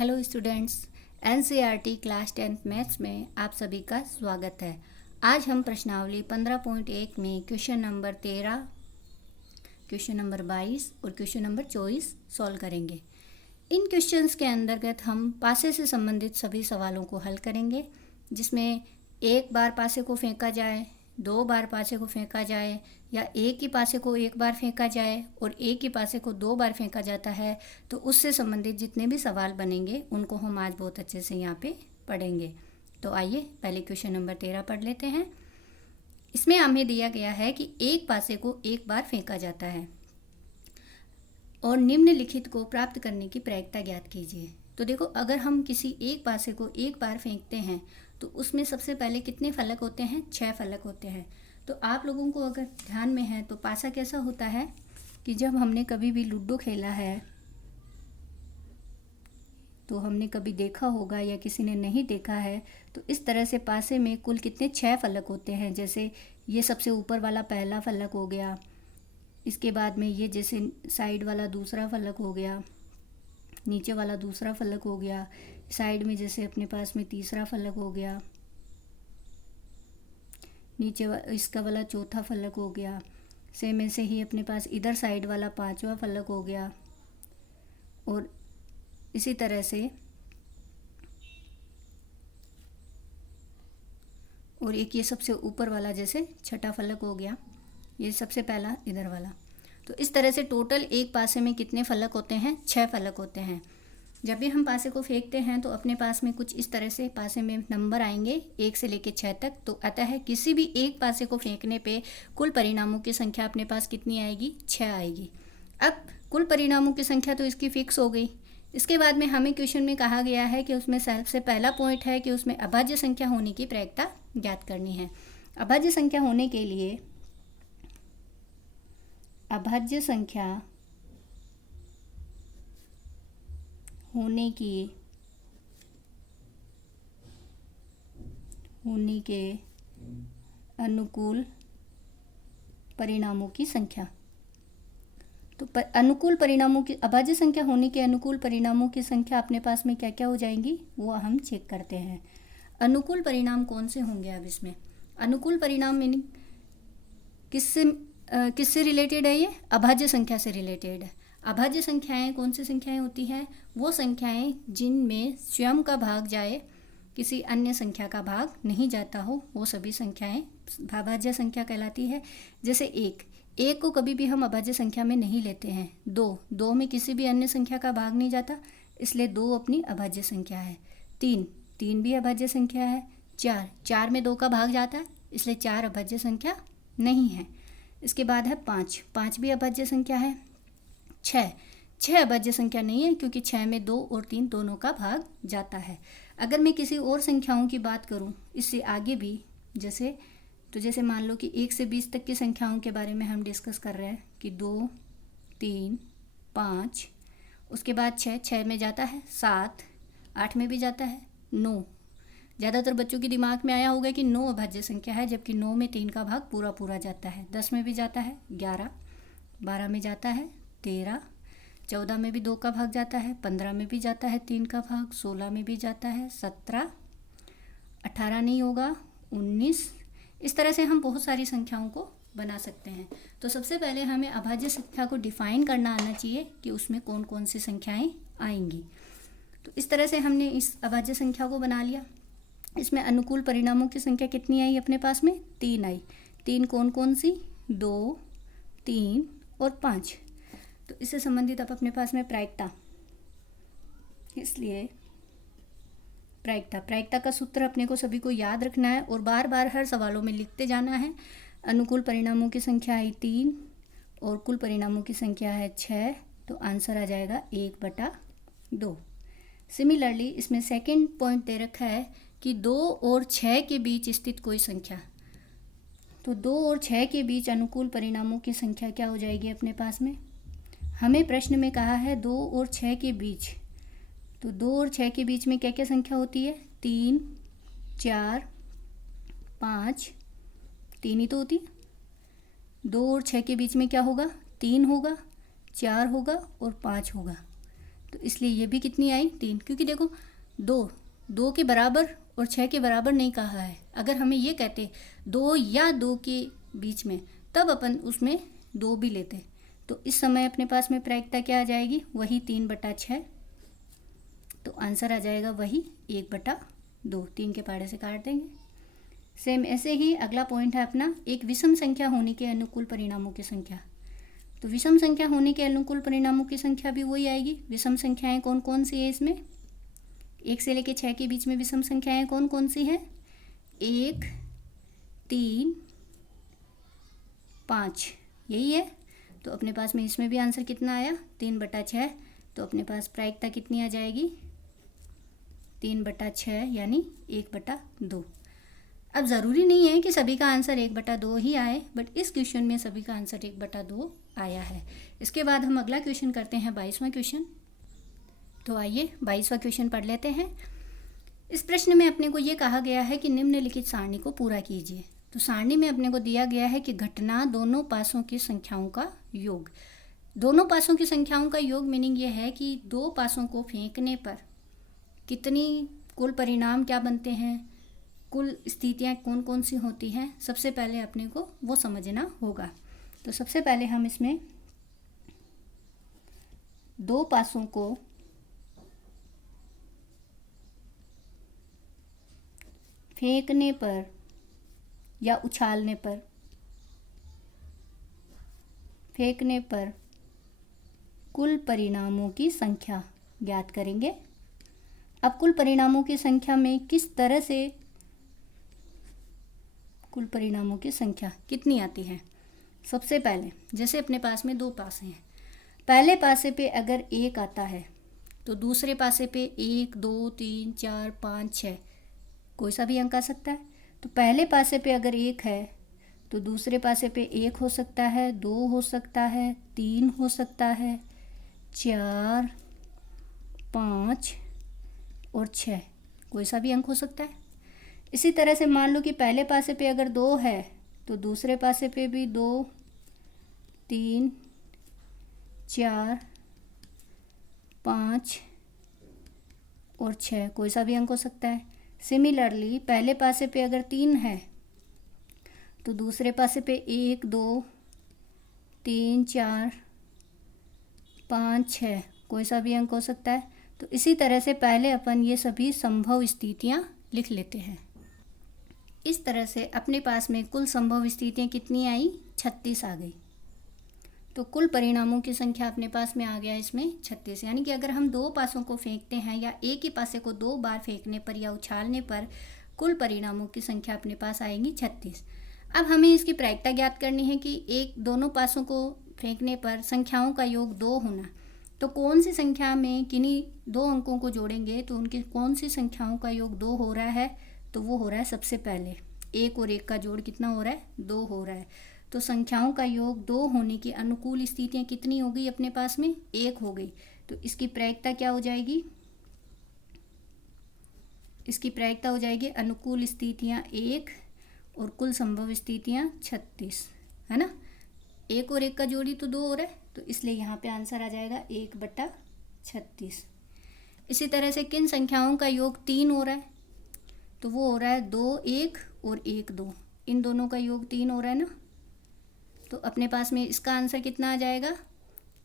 Hello students, NCERT class 10th maths में आप सभी का स्वागत है। आज हम प्रश्नावली 15.1 में क्वेश्चन नंबर 13, क्वेश्चन नंबर 22 और क्वेश्चन नंबर 24 सॉल्व करेंगे। इन क्वेश्चंस के अंतर्गत हम पासे से संबंधित सभी सवालों को हल करेंगे, जिसमें एक बार पासे को फेंका जाए, 2 बार पासे को फेंका जाए या एक ही पासे को एक बार फेंका जाए और एक ही पासे को 2 बार फेंका जाता है, तो उससे संबंधित जितने भी सवाल बनेंगे उनको हम आज बहुत अच्छे से यहाँ पे पढ़ेंगे। तो आइए पहले क्वेश्चन नंबर 13 पढ़ लेते हैं। इसमें हमें दिया गया है कि एक पासे को एक बार फेंका जाता है और निम्नलिखित को प्राप्त करने की प्रायिकता ज्ञात कीजिए। तो देखो, अगर हम किसी एक पासे को एक बार फेंकते हैं तो उसमें सबसे पहले कितने फलक होते हैं? 6 फलक होते हैं। तो आप लोगों को अगर ध्यान में है तो पासा कैसा होता है कि जब हमने कभी भी लूडो खेला है तो हमने कभी देखा होगा या किसी ने नहीं देखा है, तो इस तरह से पासे में कुल कितने 6 फलक होते हैं। जैसे ये सबसे ऊपर वाला पहला फलक हो गया, इसके बाद में ये जैसे साइड वाला दूसरा फलक हो गया, नीचे वाला दूसरा फलक हो गया, साइड में जैसे अपने पास में तीसरा फलक हो गया, नीचे इसका वाला चौथा फलक हो गया, सेम ऐसे ही अपने पास इधर साइड वाला 5वां फलक हो गया, और इसी तरह से और एक ये सबसे ऊपर वाला जैसे छठा फलक हो गया, ये सबसे पहला इधर वाला। तो इस तरह से टोटल एक पासे में कितने फलक होते हैं? 6 फलक होते हैं। जब भी हम पासे को फेंकते हैं तो अपने पास में कुछ इस तरह से पासे में नंबर आएंगे 1 से लेकर 6 तक। तो अतः है किसी भी एक पासे को फेंकने पे कुल परिणामों की संख्या अपने पास कितनी आएगी? 6 आएगी। अब कुल परिणामों की संख्या तो इसकी फिक्स हो गई। इसके बाद में हमें क्वेश्चन में कहा गया है कि उसमें सबसे पहला पॉइंट है कि उसमें अभाज्य संख्या होने की प्रायिकता ज्ञात करनी है। अभाज्य संख्या होने के लिए अभाज्य संख्या होने के अनुकूल परिणामों की संख्या। तो अनुकूल परिणामों की अभाज्य संख्या होने के अनुकूल परिणामों की संख्या अपने पास में क्या क्या हो जाएंगी वो हम चेक करते हैं। अनुकूल परिणाम कौन से होंगे? अब इसमें अनुकूल परिणाम मीनिंग किससे रिलेटेड है? ये अभाज्य संख्या से रिलेटेड है। अभाज्य संख्याएं कौन सी संख्याएं होती हैं? वो संख्याएं जिनमें स्वयं का भाग जाए, किसी अन्य संख्या का भाग नहीं जाता हो, वो सभी संख्याएं अभाज्य संख्या कहलाती है। जैसे एक को कभी भी हम अभाज्य संख्या में नहीं लेते हैं। 2 में किसी भी अन्य संख्या का भाग नहीं जाता, इसलिए 2 अपनी अभाज्य संख्या है। 3 भी अभाज्य संख्या है। 4 में 2 का भाग जाता है, इसलिए 4 अभाज्य संख्या नहीं है। इसके बाद है 5 भी अभाज्य संख्या है। 6 अभाज्य संख्या नहीं है, क्योंकि 6 में 2 और 3 दोनों का भाग जाता है। अगर मैं किसी और संख्याओं की बात करूं इससे आगे भी, जैसे मान लो कि 1 से 20 तक की संख्याओं के बारे में हम डिस्कस कर रहे हैं कि 2, 3, 5, उसके बाद 6 में जाता है, 7, 8 में भी जाता है, 9। ज़्यादातर बच्चों के दिमाग में आया होगा कि 9 अभाज्य संख्या है, जबकि 9 में 3 का भाग पूरा जाता है। 10 में भी जाता है 11, 12 में जाता है 13, 14 में भी 2 का भाग जाता है, 15 में भी जाता है 3 का भाग, 16 में भी जाता है 17, 18 नहीं होगा 19। इस तरह से हम बहुत सारी संख्याओं को बना सकते हैं। तो सबसे पहले हमें अभाज्य संख्या को डिफाइन करना आना चाहिए कि उसमें कौन कौन सी संख्याएं आएंगी। तो इस तरह से हमने इस अभाज्य संख्या को बना लिया। इसमें अनुकूल परिणामों की संख्या कितनी आई अपने पास में? 3 आई। 3 कौन कौन सी? 2, 3 और 5। तो इससे संबंधित अब अपने पास में प्रायिकता, इसलिए प्रायिकता का सूत्र अपने को सभी को याद रखना है और बार बार हर सवालों में लिखते जाना है। अनुकूल परिणामों की संख्या आई 3 और कुल परिणामों की संख्या है 6, तो आंसर आ जाएगा 1/2। सिमिलरली इसमें सेकंड पॉइंट दे रखा है कि 2 और 6 के बीच स्थित कोई संख्या। तो 2 और 6 के बीच अनुकूल परिणामों की संख्या क्या हो जाएगी अपने पास में? हमें प्रश्न में कहा है 2 और 6 के बीच, तो 2 और 6 के बीच में क्या क्या संख्या होती है? 3, 4, 5, 3 ही तो होती है। 2 और 6 के बीच में क्या होगा? 3 होगा, 4 होगा और 5 होगा। तो इसलिए ये भी कितनी आई 3, क्योंकि देखो 2 के बराबर और 6 के बराबर नहीं कहा है। अगर हमें ये कहते 2 या 2 के बीच में, तब अपन उसमें 2 भी लेते। तो इस समय अपने पास में प्रायिकता क्या आ जाएगी, वही 3/6। तो आंसर आ जाएगा वही 1/2। 3 के पहाड़े से काट देंगे। सेम ऐसे ही अगला पॉइंट है अपना, एक विषम संख्या होने के अनुकूल परिणामों की संख्या। तो विषम संख्या होने के अनुकूल परिणामों की संख्या भी वही आएगी। विषम संख्याएं कौन कौन सी है इसमें, 1 से लेकर 6 के बीच में विषम संख्याएं कौन कौन सी हैं, 1, 3, 5, यही है। तो अपने पास में इसमें भी आंसर कितना आया, 3/6। तो अपने पास प्रायिकता कितनी आ जाएगी, 3/6 यानी 1/2। अब ज़रूरी नहीं है कि सभी का आंसर 1/2 ही आए, बट इस क्वेश्चन में सभी का आंसर 1/2 आया है। इसके बाद हम अगला क्वेश्चन करते हैं 22वां क्वेश्चन। तो आइए 22वां क्वेश्चन पढ़ लेते हैं। इस प्रश्न में अपने को ये कहा गया है कि निम्नलिखित सारणी को पूरा कीजिए। तो सारणी में अपने को दिया गया है कि घटना दोनों पासों की संख्याओं का योग। दोनों पासों की संख्याओं का योग मीनिंग ये है कि 2 पासों को फेंकने पर कितनी कुल परिणाम क्या बनते हैं, कुल स्थितियाँ कौन कौन सी होती हैं, सबसे पहले अपने को वो समझना होगा। तो सबसे पहले हम इसमें 2 पासों को फेंकने पर या उछालने पर कुल परिणामों की संख्या ज्ञात करेंगे। अब कुल परिणामों की संख्या में किस तरह से कुल परिणामों की संख्या कितनी आती है। सबसे पहले जैसे अपने पास में 2 पासे हैं, पहले पासे पे अगर 1 आता है तो दूसरे पासे पे 1, 2, 3, 4, 5, 6 कोई सा भी अंक आ सकता है। तो पहले पासे पे अगर 1 है तो दूसरे पासे पे 1 हो सकता है, 2 हो सकता है, 3 हो सकता है, 4, 5 और 6 कोई सा भी अंक हो सकता है। इसी तरह से मान लो कि पहले पासे पे अगर 2 है तो दूसरे पासे पे भी 2, 3, 4, 5 और 6 कोई सा भी अंक हो सकता है। सिमिलरली पहले पासे पे अगर 3 है तो दूसरे पासे पे 1, 2, 3, 4, 5, 6 कोई सा भी अंक हो सकता है। तो इसी तरह से पहले अपन ये सभी संभव स्थितियाँ लिख लेते हैं। इस तरह से अपने पास में कुल संभव स्थितियाँ कितनी आई, 36 आ गई। तो कुल परिणामों की संख्या अपने पास में आ गया इसमें 36। यानी कि अगर हम 2 पासों को फेंकते हैं या एक ही पासे को 2 बार फेंकने पर या उछालने पर कुल परिणामों की संख्या अपने पास आएगी 36। अब हमें इसकी प्रायिकता ज्ञात करनी है कि दोनों पासों को फेंकने पर संख्याओं का योग 2 होना। तो कौन सी संख्या में किन्हीं 2 अंकों को जोड़ेंगे तो उनकी कौन सी संख्याओं का योग 2 हो रहा है, तो वो हो रहा है सबसे पहले 1 और 1 का जोड़ कितना हो रहा है, 2 हो रहा है। तो संख्याओं का योग 2 होने की अनुकूल स्थितियाँ कितनी हो गई अपने पास में, 1 हो गई। तो इसकी प्रायिकता क्या हो जाएगी, इसकी प्रायिकता हो जाएगी अनुकूल स्थितियाँ 1 और कुल संभव स्थितियाँ 36, है ना। 1 और 1 का जोड़ी तो 2 हो रहा है, तो इसलिए यहाँ पे आंसर आ जाएगा 1/36। इसी तरह से किन संख्याओं का योग 3 हो रहा है, तो वो हो रहा है 2, 1 और 1, 2, इन दोनों का योग 3 हो रहा है ना। तो अपने पास में इसका आंसर कितना आ जाएगा,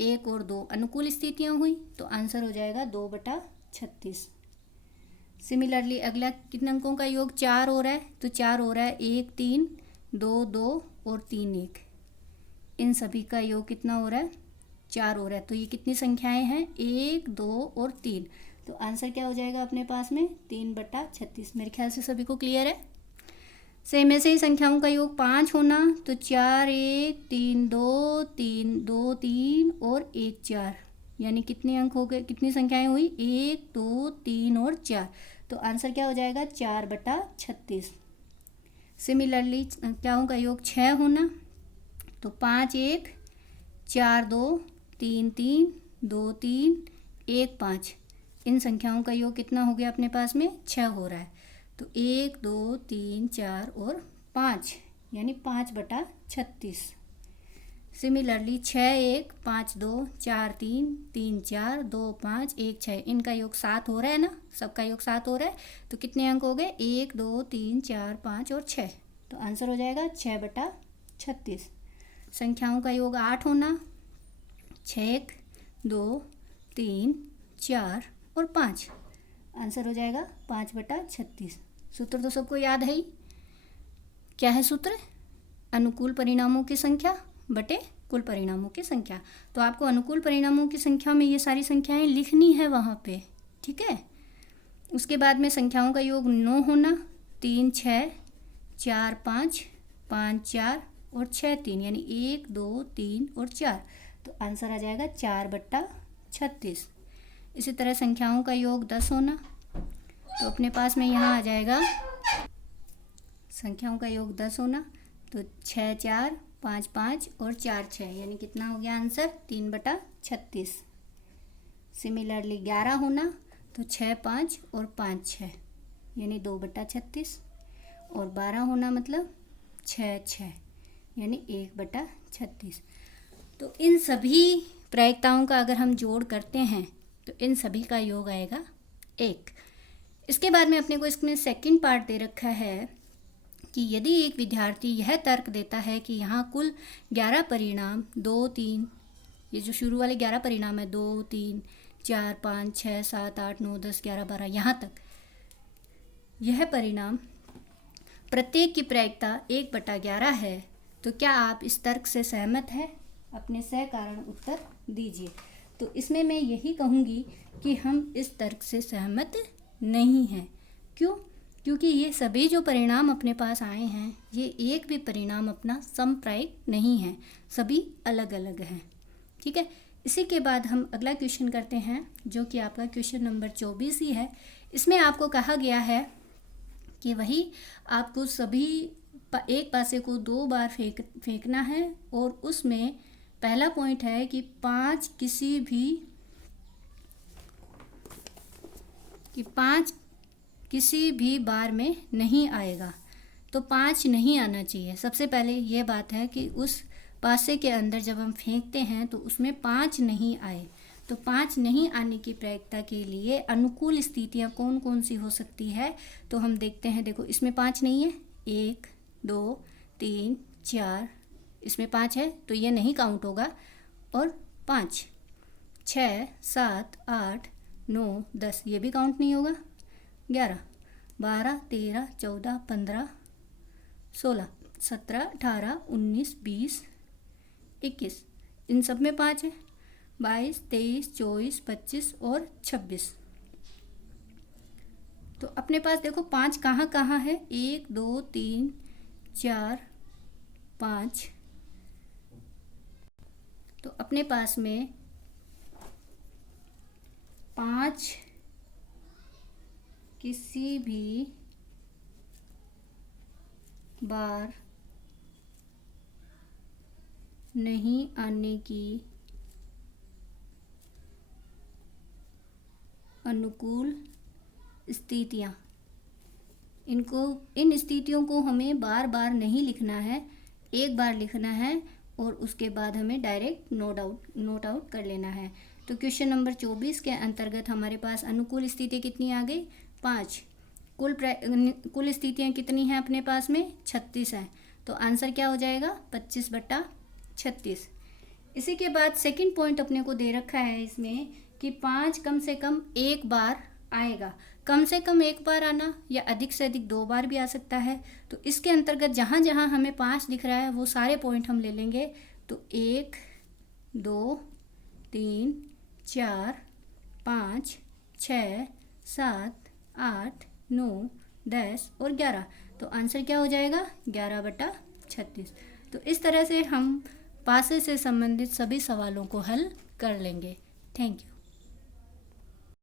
1 और 2 अनुकूल स्थितियाँ हुई, तो आंसर हो जाएगा 2/36। सिमिलरली अगला कितने अंकों का योग 4 हो रहा है, तो 4 हो रहा है 1, 3, 2, 2 और 3, 1, इन सभी का योग कितना हो रहा है, 4 हो रहा है। तो ये कितनी संख्याएं हैं, 1, 2 और 3। तो आंसर क्या हो जाएगा अपने पास में 3/36। मेरे ख्याल से सभी को क्लियर है। सेम ऐसे ही संख्याओं का योग 5 होना, तो 4, 1, 3, 2, 3, 2, 3 और 1, 4, यानी कितने अंक हो गए, कितनी संख्याएं हुई, 1, 2, 3 और 4। तो आंसर क्या हो जाएगा 4/36। सिमिलरली संख्याओं का योग 6 होना, तो 5, 1, 4, 2, 3, 3, 2, 3, 1, 5, इन संख्याओं का योग कितना हो गया अपने पास में, 6 हो रहा है। तो 1, 2, 3, 4 और 5, यानी 5/36। सिमिलरली 6 1 5 2 4 3 3 4 2 5 1 6, इनका योग 7 हो रहा है ना, सबका योग 7 हो रहा है। तो कितने अंक हो गए? 1 2 3 4 5 और 6। तो आंसर हो जाएगा 6/36। संख्याओं का योग 8 होना, 6 2 3 4 और 5, आंसर हो जाएगा 5/36। सूत्र तो सबको याद है ही। क्या है सूत्र? अनुकूल परिणामों की संख्या बटे कुल परिणामों की संख्या। तो आपको अनुकूल परिणामों की संख्या में ये सारी संख्याएं लिखनी है वहाँ पे, ठीक है। उसके बाद में संख्याओं का योग 9 होना, 3 6 4 5 5 4 और 6 3, यानी 1 2 3 और 4। तो आंसर आ जाएगा 4/36। इसी तरह संख्याओं का योग 10 होना, तो अपने पास में यहाँ आ जाएगा संख्याओं का योग 10 होना, तो 6 4 5 5 और 4 6, यानी कितना हो गया आंसर? 3/36। सिमिलरली 11 होना, तो 6 5 और 5 6, यानी 2/36। और 12 होना मतलब 6 6, यानी 1/36। तो इन सभी प्रायिकताओं का अगर हम जोड़ करते हैं तो इन सभी का योग आएगा 1। इसके बाद में अपने को इसमें सेकंड पार्ट दे रखा है कि यदि एक विद्यार्थी यह तर्क देता है कि यहाँ कुल 11 परिणाम 2 3, ये जो शुरू वाले 11 परिणाम है 2 3 4 5 6 7 8 9 10 11 12 यहाँ तक, यह परिणाम प्रत्येक की प्रायिकता 1/11 है, तो क्या आप इस तर्क से सहमत हैं? अपने सकारण उत्तर दीजिए। तो इसमें मैं यही कहूँगी कि हम इस तर्क से सहमत नहीं हैं। क्यों? क्योंकि ये सभी जो परिणाम अपने पास आए हैं, ये एक भी परिणाम अपना समप्रायिक नहीं है, सभी अलग अलग हैं, ठीक है। इसी के बाद हम अगला क्वेश्चन करते हैं, जो कि आपका क्वेश्चन नंबर 24 ही है। इसमें आपको कहा गया है कि वही आपको सभी एक पासे को 2 बार फेंकना है, और उसमें पहला पॉइंट है कि 5 किसी भी बार में नहीं आएगा। तो 5 नहीं आना चाहिए। सबसे पहले ये बात है कि उस पासे के अंदर जब हम फेंकते हैं तो उसमें 5 नहीं आए। तो 5 नहीं आने की प्रायिकता के लिए अनुकूल स्थितियाँ कौन कौन सी हो सकती है, तो हम देखते हैं। देखो इसमें 5 नहीं है, 1 2 3 4, इसमें 5 है तो ये नहीं काउंट होगा। और 5 6 7 8 9 10, ये भी काउंट नहीं होगा। 11 12 13 14 15 16 17 18 19 20 21, इन सब में 5 है। 22 23 24 25 और 26। तो अपने पास देखो 5 कहाँ कहाँ है? 1 2 3 4 5। तो अपने पास में 5 किसी भी बार नहीं आने की अनुकूल स्थितियाँ, इन स्थितियों को हमें बार बार नहीं लिखना है, एक बार लिखना है और उसके बाद हमें डायरेक्ट नोट आउट कर लेना है। तो क्वेश्चन नंबर 24 के अंतर्गत हमारे पास अनुकूल स्थिति कितनी आ गई? 5। कुल स्थितियाँ कितनी हैं अपने पास में? 36 हैं। तो आंसर क्या हो जाएगा? 25/36। इसी के बाद सेकंड पॉइंट अपने को दे रखा है इसमें कि 5 कम से कम एक बार आएगा। कम से कम एक बार आना या अधिक से अधिक 2 बार भी आ सकता है। तो इसके अंतर्गत जहाँ जहाँ हमें 5 दिख रहा है वो सारे पॉइंट हम ले लेंगे। तो 1 2 3 4 5 6 7 8 9 10 और 11। तो आंसर क्या हो जाएगा? 11/36। तो इस तरह से हम पासे से संबंधित सभी सवालों को हल कर लेंगे। Thank you.